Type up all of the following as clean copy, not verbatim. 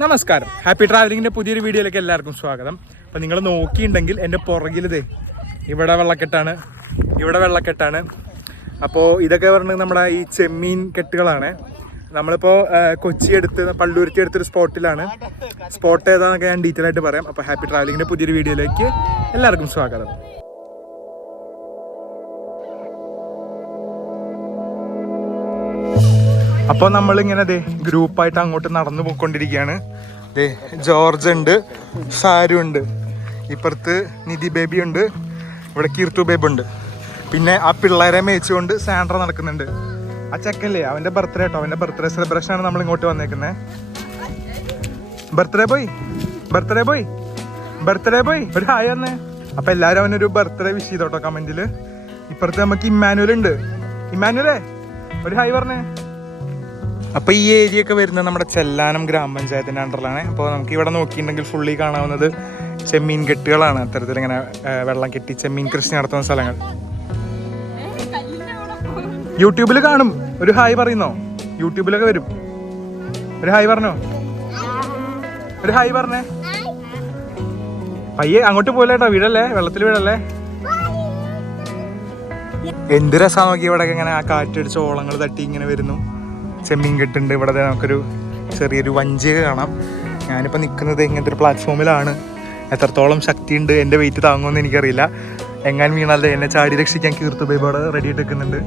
നമസ്കാരം, ഹാപ്പി ട്രാവലിങ്ങിൻ്റെ പുതിയൊരു വീഡിയോയിലേക്ക് എല്ലാവർക്കും സ്വാഗതം. അപ്പോൾ നിങ്ങൾ നോക്കിയിട്ടുണ്ടെങ്കിൽ എൻ്റെ പുറകിലിതേ ഇവിടെ വെള്ളക്കെട്ടാണ്. അപ്പോൾ ഇതൊക്കെ പറഞ്ഞത് നമ്മുടെ ഈ ചെമ്മീൻ കെട്ടുകളാണ്. നമ്മളിപ്പോൾ കൊച്ചി അടുത്ത് പള്ളുരുത്തി അടുത്തൊരു സ്പോട്ടിലാണ്. സ്പോട്ട് ഏതാണെന്നൊക്കെ ഞാൻ ഡീറ്റെയിൽ ആയിട്ട് പറയാം. അപ്പോൾ ഹാപ്പി ട്രാവലിങ്ങിൻ്റെ പുതിയൊരു വീഡിയോയിലേക്ക് എല്ലാവർക്കും സ്വാഗതം. അപ്പോൾ നമ്മളിങ്ങനെ ഗ്രൂപ്പായിട്ട് അങ്ങോട്ട് നടന്നു പോയിക്കൊണ്ടിരിക്കുകയാണ്. ജോർജ് ഉണ്ട്, സാരു ഉണ്ട്, ഇപ്പുറത്ത് നിധി ബേബി ഉണ്ട്, ഇവിടെ കീർത്തു ബേബി ഉണ്ട്. പിന്നെ ആ പിള്ളേരെ മേയിച്ചുകൊണ്ട് സാൻഡ്ര നടക്കുന്നുണ്ട്. ആ ചെക്കല്ലേ, അവൻ്റെ ബർത്ത്ഡേ കേട്ടോ. അവൻ്റെ ബർത്ത്ഡേ സെലിബ്രേഷനാണ് നമ്മൾ ഇങ്ങോട്ട് വന്നേക്കുന്നത്. ബർത്ത്ഡേ ബോയ് ഒരു ഹായ് വന്നേ. അപ്പം എല്ലാവരും അവനൊരു ബർത്ത്ഡേ വിഷ് ചെയ്തോട്ടോ കമൻറ്റിൽ. ഇപ്പുറത്ത് നമുക്ക് ഇമ്മാനുവൽ ഉണ്ട്. ഇമ്മാനുവലേ ഒരു ഹായ് പറഞ്ഞേ. അപ്പോൾ ഈ ഏരിയ ഒക്കെ വരുന്നത് നമ്മുടെ ചെല്ലാനം ഗ്രാമപഞ്ചായത്തിൻ്റെ അണ്ടറിലാണ്. അപ്പോൾ നമുക്ക് ഇവിടെ നോക്കിയിട്ടുണ്ടെങ്കിൽ ഫുള്ളി കാണാവുന്നത് ചെമ്മീൻ കെട്ടുകളാണ്. അത്തരത്തിലിങ്ങനെ വെള്ളം കെട്ടി ചെമ്മീൻ കൃഷി നടത്തുന്ന സ്ഥലങ്ങൾ യൂട്യൂബിൽ കാണും. ഒരു ഹായ് പറയുന്നോ? യൂട്യൂബിലൊക്കെ വരും. ഒരു ഹായ് പറഞ്ഞോ? ഒരു ഹായ് പറഞ്ഞേ. പയ്യെ അങ്ങോട്ട് പോയില്ലേട്ടോ, വീടല്ലേ, വെള്ളത്തിൽ വീടല്ലേ. എന്ത് രസമാണ് നോക്കി. ഇവിടെ ഇങ്ങനെ ആ കാറ്റടിച്ച് ഓളങ്ങൾ തട്ടി ഇങ്ങനെ വരുന്നു. ചെമ്മീൻ കെട്ടുണ്ട്. ഇവിടെ നമുക്കൊരു ചെറിയൊരു വഞ്ചി കാണാം. ഞാനിപ്പോൾ നിൽക്കുന്നത് ഇങ്ങനത്തെ ഒരു പ്ലാറ്റ്ഫോമിലാണ്. എത്രത്തോളം ശക്തിയുണ്ട്, എൻ്റെ വെയിറ്റ് താങ്ങുമെന്ന് എനിക്കറിയില്ല. എങ്ങാൻ വീണല്ലേ എന്നെ ചാടി രക്ഷിക്കാൻ കീർത്തു ബേബി അവിടെ റെഡി ആയിട്ട് നിൽക്കുന്നുണ്ട്.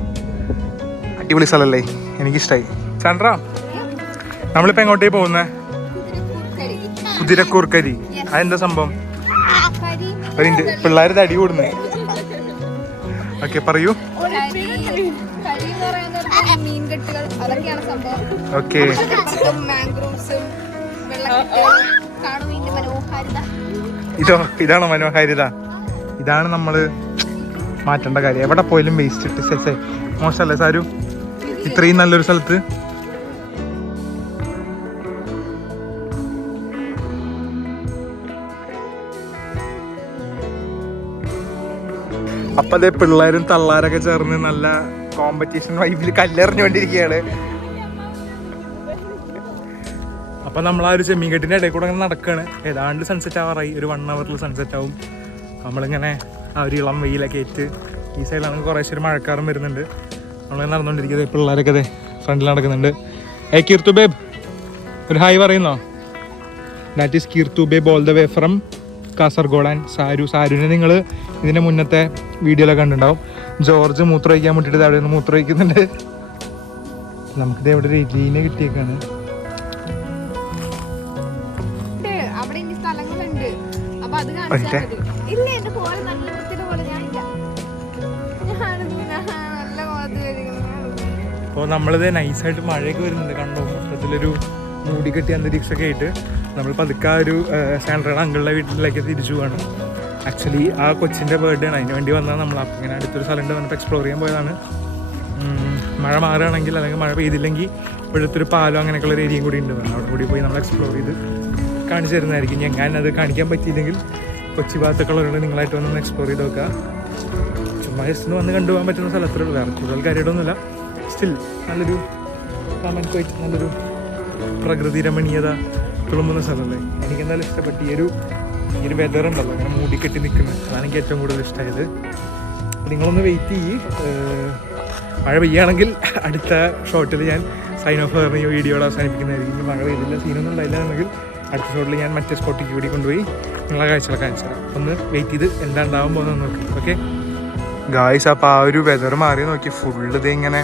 അടിപൊളി സ്ഥലമല്ലേ, എനിക്കിഷ്ടമായി. ചന്ദ്ര, നമ്മളിപ്പോൾ എങ്ങോട്ടേ പോകുന്നത്? കുതിരക്കൂർക്കരി. അതെന്താ സംഭവം? പിള്ളേർ തടി കൂടുന്നേ. ഓക്കെ, പറയൂ. ഓക്കെ, ഇതാണോ മനോഹാരിത? ഇതാണ് നമ്മള് മാറ്റേണ്ട കാര്യം. എവിടെ പോയാലും വേസ്റ്റ് ഇട്ട് മോശമല്ലേ സാരു? ഇത്രയും നല്ലൊരു സ്ഥലത്ത് അപ്പൊ അതേ പിള്ളേരും തള്ളാരൊക്കെ ചേർന്ന് നല്ല കോമ്പറ്റീഷൻ വൈബിൽ കല്ലെറിഞ്ഞുകൊണ്ടിരിക്കുകയാണ്. അപ്പം നമ്മൾ ആ ഒരു ചെമ്മീൻ കെട്ടിൻ്റെ ഇടയിൽ കൂടെ അങ്ങനെ നടക്കുകയാണ്. ഏതാണ്ട് സൺസെറ്റ് ആവാറായി. ഒരു 1 hour സൺസെറ്റ് ആവും. നമ്മളിങ്ങനെ ആ ഒരു ഇളം വെയിലൊക്കെ ഏറ്റ് ഈ സൈഡിലാണെങ്കിൽ കുറേശ്ശെ ഒരു മഴക്കാറും വരുന്നുണ്ട്. നമ്മളിങ്ങനെ നടന്നുകൊണ്ടിരിക്കുന്നത്. പിള്ളേരൊക്കെ അതെ ഫ്രണ്ടിൽ നടക്കുന്നുണ്ട്. കീർത്തു ബേബ് ഒരു ഹായ് പറയുന്നോ? That is Keerthu babe all the way from Kasaragod. And സാരുവിനെ നിങ്ങൾ ഇതിൻ്റെ മുന്നത്തെ വീഡിയോയിലൊക്കെ കണ്ടിട്ടുണ്ടാവും. ജോർജ് മൂത്രം ഒഴിക്കാൻ വേണ്ടിയിട്ട് അവിടെ നിന്ന് മൂത്രം ഒഴിക്കുന്നുണ്ട്. നമുക്കിത് എവിടെ ഒരു എലീനെ കിട്ടിയേക്കാണ്. അപ്പോൾ നമ്മളിത് നൈസായിട്ട് മഴയൊക്കെ വരുന്നുണ്ട്. കണ്ടോ, മൊത്തത്തിലൊരു മൂടി കെട്ടിയ അന്തരീക്ഷമൊക്കെ ആയിട്ട് നമ്മൾ പതുക്കെ ഒരു സാൻഡ്രയുടെ അങ്കിളുടെ വീട്ടിലേക്ക് തിരിച്ചു പോവാണ്. ആക്ച്വലി ആ കൊച്ചിൻ്റെ ബർത്ത്ഡേ ആണ്, അതിന് വേണ്ടി വന്നാൽ നമ്മൾ അപ്പം ഇങ്ങനെ അടുത്തൊരു സ്ഥലമുണ്ട് വന്നപ്പോൾ എക്സ്പ്ലോർ ചെയ്യാൻ പോയതാണ്. മഴ മാറുകയാണെങ്കിൽ അല്ലെങ്കിൽ മഴ പെയ്തില്ലെങ്കിൽ ഇപ്പോഴത്തൊരു പാലം അങ്ങനെയൊക്കെയുള്ളൊരു ഏരിയയും കൂടി ഉണ്ട്. അവിടെ കൂടി പോയി നമ്മൾ എക്സ്പ്ലോർ ചെയ്ത് കാണിച്ചു തരുന്നതായിരിക്കും. ഞാനത് കാണിക്കാൻ പറ്റിയില്ലെങ്കിൽ കൊച്ചി ഭാഗത്തൊക്കെ ഉള്ളവരോട് നിങ്ങളായിട്ട് വന്നൊന്ന് എക്സ്പ്ലോർ ചെയ്ത് നോക്കുക. ചുമ്മാ ജസ്റ്റ് വന്ന് കണ്ടുപോകാൻ പറ്റുന്ന സ്ഥലത്തിലുള്ള വേറെ കൂടുതൽ കാര്യമായിട്ടൊന്നുമില്ല. സ്റ്റിൽ നല്ലൊരു കമൻറ്റ് പോയിട്ട് നല്ലൊരു പ്രകൃതി രമണീയത തുളുമ്പുന്ന സ്ഥലമല്ലേ. എനിക്കെന്തായാലും ഇഷ്ടപ്പെട്ടു. ഈ ഒരു വെതർ ഉണ്ടല്ലോ, അങ്ങനെ മൂടിക്കെട്ടി നിൽക്കുന്നത്, അതാണ് എനിക്ക് ഏറ്റവും കൂടുതൽ ഇഷ്ടമായത്. നിങ്ങളൊന്ന് വെയിറ്റ് ചെയ്യ്. മഴ പെയ്യുകയാണെങ്കിൽ അടുത്ത ഷോട്ടിൽ ഞാൻ സൈൻ ഓഫ് പറഞ്ഞ ഈ വീഡിയോയുടെ അവസാനിപ്പിക്കുന്നതായിരിക്കും. മഴ പെയ്തില്ല, സീനൊന്നും ഉണ്ടായില്ല എന്നെങ്കിൽ അടുത്ത ഷോട്ടിൽ ഞാൻ മറ്റേ സ്പോട്ടിലേക്ക് കൂടി കൊണ്ടുപോയി നിങ്ങളെ കാഴ്ചകളൊക്കെ കാണിച്ചു തരാം. ഒന്ന് വെയിറ്റ് ചെയ്ത് എന്താ ഉണ്ടാവാൻ പോകുന്നത് നോക്കി. ഓക്കെ ഗായ്സ്, അപ്പോൾ ആ ഒരു വെതർ മാറി നോക്കി. ഫുള്ള് ഇത് ഇങ്ങനെ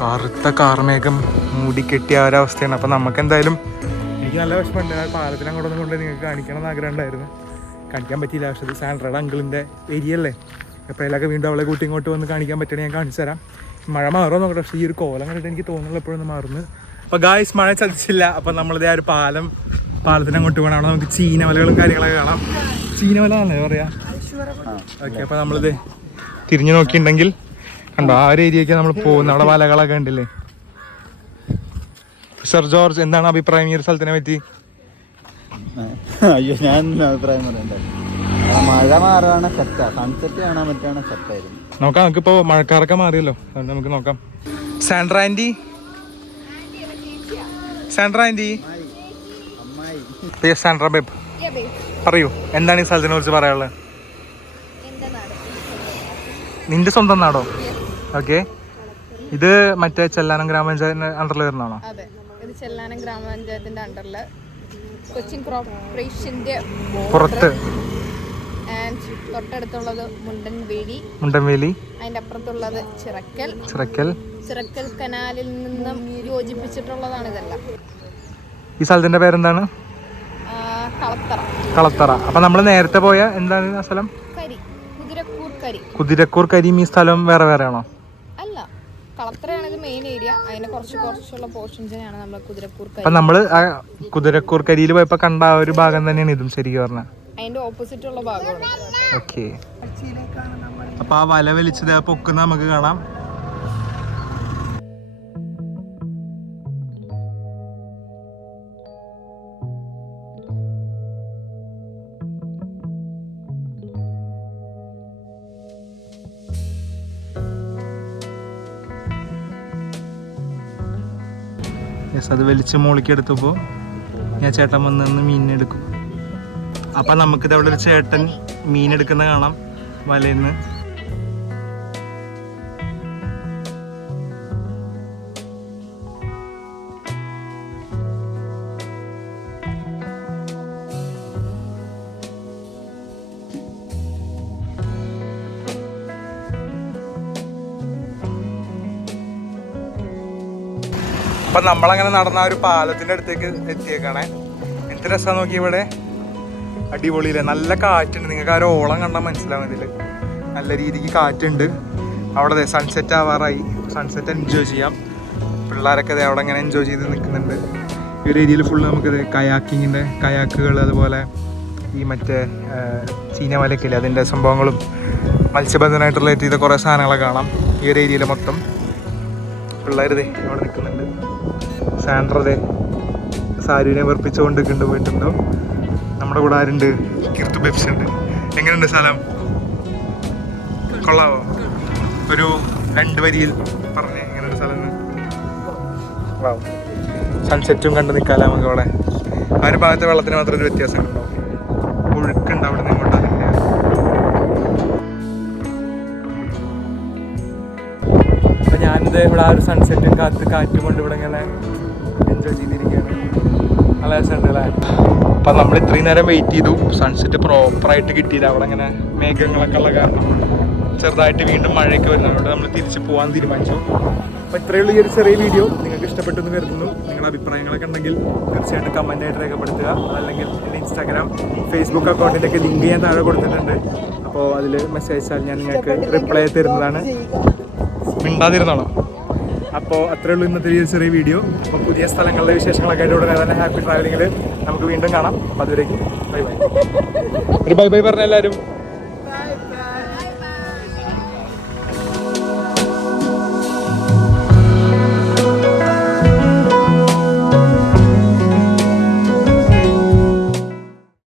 കറുത്ത കാർമേഘം മൂടിക്കെട്ടിയ ആ ഒരവസ്ഥയാണ്. അപ്പോൾ നമുക്ക് എന്തായാലും എനിക്ക് നല്ല വിഷമമുണ്ട്. ആ പാലത്തിന് അങ്ങോട്ടൊന്നും കൊണ്ട് നിങ്ങൾക്ക് കാണിക്കണം എന്ന് ആഗ്രഹം ഉണ്ടായിരുന്നു. കാണിക്കാൻ പറ്റിയില്ല. പക്ഷേ ഇത് സാൻഡ്രയുടെ അങ്കിളിൻ്റെ ഏരിയ അല്ലേ. എപ്പോഴേലൊക്കെ വീണ്ടും അവളെ കൂട്ടി ഇങ്ങോട്ട് വന്ന് കാണിക്കാൻ പറ്റണേ ഞാൻ കാണിച്ചു തരാം. മഴ മാറുമോ നോക്കട്ടെ. പക്ഷേ ഈ ഒരു കോലം കണ്ടിട്ട് എനിക്ക് തോന്നുന്നു എപ്പോഴൊന്നും മാറുന്നു. അപ്പോൾ ഗായ്സ്, മഴ ചതിച്ചില്ല. അപ്പോൾ നമ്മളിതേ ആ ഒരു പാലത്തിന് അങ്ങോട്ട് പോകണം. അവിടെ നമുക്ക് ചീനവലകളും കാര്യങ്ങളൊക്കെ കാണാം. ചീനവല ആണല്ലേ പറയാ? ഓക്കെ, അപ്പോൾ നമ്മളിത് തിരിഞ്ഞു നോക്കിയിട്ടുണ്ടെങ്കിൽ കണ്ടോ ആ ഒരു ഏരിയയ്ക്ക് നമ്മൾ പോകുന്നത്. അവിടെ വലകളൊക്കെ ഉണ്ടല്ലേ. സർ ജോർജ്, എന്താണ് അഭിപ്രായം ഈ ഒരു സ്ഥലത്തിനെ പറ്റി? അയ്യോ, ഞാൻ അഭിപ്രായം പറയണ്ട. മഴ മാറാണ് സെറ്റാ, സൺസെറ്റ് കാണാൻ പറ്റാണ് സെറ്റായിരുന്നു. നോക്കാം, നമുക്കിപ്പോൾ മഴക്കാറൊക്കെ മാറിയല്ലോ, അതുകൊണ്ട് നമുക്ക് നോക്കാം. സാൻഡ്ര ആൻറ്റി സാൻഡ്ര ബേബ് പറയൂ, എന്താണ് ഈ സ്ഥലത്തിനെ കുറിച്ച് പറയാനുള്ളത്? നിന്റെ സ്വന്തം നാടോ? ഓക്കെ. ഇത് മറ്റേ ചെല്ലാനം ഗ്രാമപഞ്ചായത്തിന്റെ അണ്ടറിൽ വരുന്നതാണോ? അതെ, ഇത് ചെല്ലാനം ഗ്രാമപഞ്ചായത്തിന്റെ അണ്ടറില് കൊച്ചിൻ കോർപ്പറേഷന്റെ പുറത്ത്. തൊട്ടടുത്തുള്ളത് മുണ്ടൻവേലി, അതിന്റെ അപ്പുറത്തുള്ളത് ചിറക്കൽ കനാലിൽ നിന്നും യോജിപ്പിച്ചിട്ടുള്ളതാണ് ഇതെല്ലാം. ഈ സ്ഥലത്തിന്റെ പേരെന്താണ്? കളത്തറ. അപ്പൊ നമ്മള് നേരത്തെ പോയ എന്താണ് ആ സ്ഥലം? കുതിരക്കൂർ കരി. ഈ സ്ഥലം വേറെ വേറെ ആണോ? അല്ല, കളത്തറയാണ് ഇത് മെയിൻ ഏരിയ. അതിന് കുറച്ചുള്ള പോർഷൻസിനാണ് നമ്മൾ കുതിരക്കൂർ കരി. അപ്പൊ നമ്മള് ആ കുതിരക്കൂർ കരിയിൽ പോയപ്പോ കണ്ട ആ ഒരു ഭാഗം തന്നെയാണ് ഇതും ശരിക്കും പറഞ്ഞ? അതിന്റെ ഓപ്പോസിറ്റ് ഉള്ള ഭാഗമാണ്. ഓക്കെ. അപ്പൊ ആ വല വലിച്ചത് പൊക്കുന്ന നമുക്ക് കാണാം. അത് വലിച്ച് മോളിക്ക് എടുത്തപ്പോൾ ഞാൻ ചേട്ടൻ വന്ന് നിന്ന് മീനിനെടുക്കും. അപ്പം നമുക്കിത് അവിടെ ഒരു ചേട്ടൻ മീനെടുക്കുന്ന കാണാം വലയിന്ന്. അപ്പം നമ്മളങ്ങനെ നടന്ന ആ ഒരു പാലത്തിൻ്റെ അടുത്തേക്ക് എത്തിയേക്കാണേ. എന്ത് രസമാണ് നോക്കി, ഇവിടെ അടിപൊളിയില്ലേ, നല്ല കാറ്റുണ്ട്. നിങ്ങൾക്ക് ആ ഒരു ഓളം കണ്ടാൽ മനസ്സിലാവും. ഇതിൽ നല്ല രീതിക്ക് കാറ്റുണ്ട്. അവിടെ സൺസെറ്റ് ആവാറായി. സൺസെറ്റ് എൻജോയ് ചെയ്യാം. പിള്ളേരൊക്കെ ഇത് അവിടെ ഇങ്ങനെ എൻജോയ് ചെയ്ത് നിൽക്കുന്നുണ്ട്. ഈ ഒരു ഏരിയയിൽ ഫുള്ള് നമുക്കിത് കയാക്കിങ്ങിൻ്റെ കയാക്കുകൾ, അതുപോലെ ഈ മറ്റേ ചീനവലക്കില്ലേ അതിൻ്റെ സംഭവങ്ങളും മത്സ്യബന്ധനമായിട്ട് റിലേറ്റ് ചെയ്ത കുറേ സാധനങ്ങളൊക്കെ കാണാം ഈ ഒരു ഏരിയയിൽ മൊത്തം. പിള്ളേർ അവിടെ നിൽക്കുന്നുണ്ട്. സാൻഡ്രതെ സാരിനെ വെറുപ്പിച്ചുകൊണ്ട് പോയിട്ടുണ്ടോ. നമ്മുടെ കൂടെ ആരുണ്ട്? കിർത്തു ബെബ്സ് ഉണ്ട്. എങ്ങനെയുണ്ട് സ്ഥലം? കൊള്ളാവോ? ഒരു 2 വരിയിൽ പറഞ്ഞേ എങ്ങനെയുണ്ട് സ്ഥലം? സൺസെറ്റും കണ്ട് നിൽക്കാമല്ലോ നമുക്ക് അവിടെ. ആ ഒരു ഭാഗത്തെ വെള്ളത്തിന് മാത്രം ഒരു വ്യത്യാസം ഉണ്ടാവും. ഒഴുക്കുണ്ട് അവിടെ നിന്ന് ഇങ്ങോട്ട്. അതിൻ്റെ അപ്പം ഞാനിത് ഇവിടെ ആ ഒരു സൺസെറ്റും കാറ്റും കൊണ്ട് ഇവിടെ ഇങ്ങനെ എൻജോയ് ചെയ്തിരിക്കുകയാണ്. നല്ല രസമുണ്ട് അല്ലേ? അപ്പം നമ്മൾ ഇത്രയും നേരം വെയിറ്റ് ചെയ്തു. സൺസെറ്റ് പ്രോപ്പറായിട്ട് കിട്ടിയില്ല. അവിടെ ഇങ്ങനെ മേഘങ്ങളൊക്കെ ഉള്ള കാരണം ചെറുതായിട്ട് വീണ്ടും മഴയൊക്കെ വരുന്നതുകൊണ്ട് നമ്മൾ തിരിച്ച് പോകാൻ തീരുമാനിച്ചു. അപ്പോൾ ഇത്രയുള്ള ഈ ഒരു ചെറിയ വീഡിയോ നിങ്ങൾക്ക് ഇഷ്ടപ്പെട്ടു എന്ന് കരുതുന്നു. നിങ്ങളുടെ അഭിപ്രായങ്ങളൊക്കെ ഉണ്ടെങ്കിൽ തീർച്ചയായിട്ടും കമൻറ്റായിട്ട് രേഖപ്പെടുത്തുക. അതല്ലെങ്കിൽ എൻ്റെ ഇൻസ്റ്റാഗ്രാം, ഫേസ്ബുക്ക് അക്കൗണ്ടിൻ്റെയൊക്കെ ലിങ്ക് ഞാൻ താഴെ കൊടുത്തിട്ടുണ്ട്. അപ്പോൾ അതിൽ മെസ്സേജ് അയച്ചാൽ ഞാൻ നിങ്ങൾക്ക് റിപ്ലൈ തരുന്നതാണ്. മിണ്ടാതിരുന്നോളൂ. അപ്പോൾ അത്രയേ ഉള്ളൂ ഇന്നത്തെ ഈ ചെറിയ വീഡിയോ. അപ്പോൾ പുതിയ സ്ഥലങ്ങളിലെ വിശേഷങ്ങളൊക്കെ ആയിട്ട് ഉടനെ തന്നെ ഹാപ്പി ട്രാവലിങ്ങിൽ നമുക്ക് വീണ്ടും കാണാം. അപ്പോൾ അതുവരേക്കും ബൈ ബൈ. ഒരു ബൈ ബൈ പറഞ്ഞ എല്ലാവരും.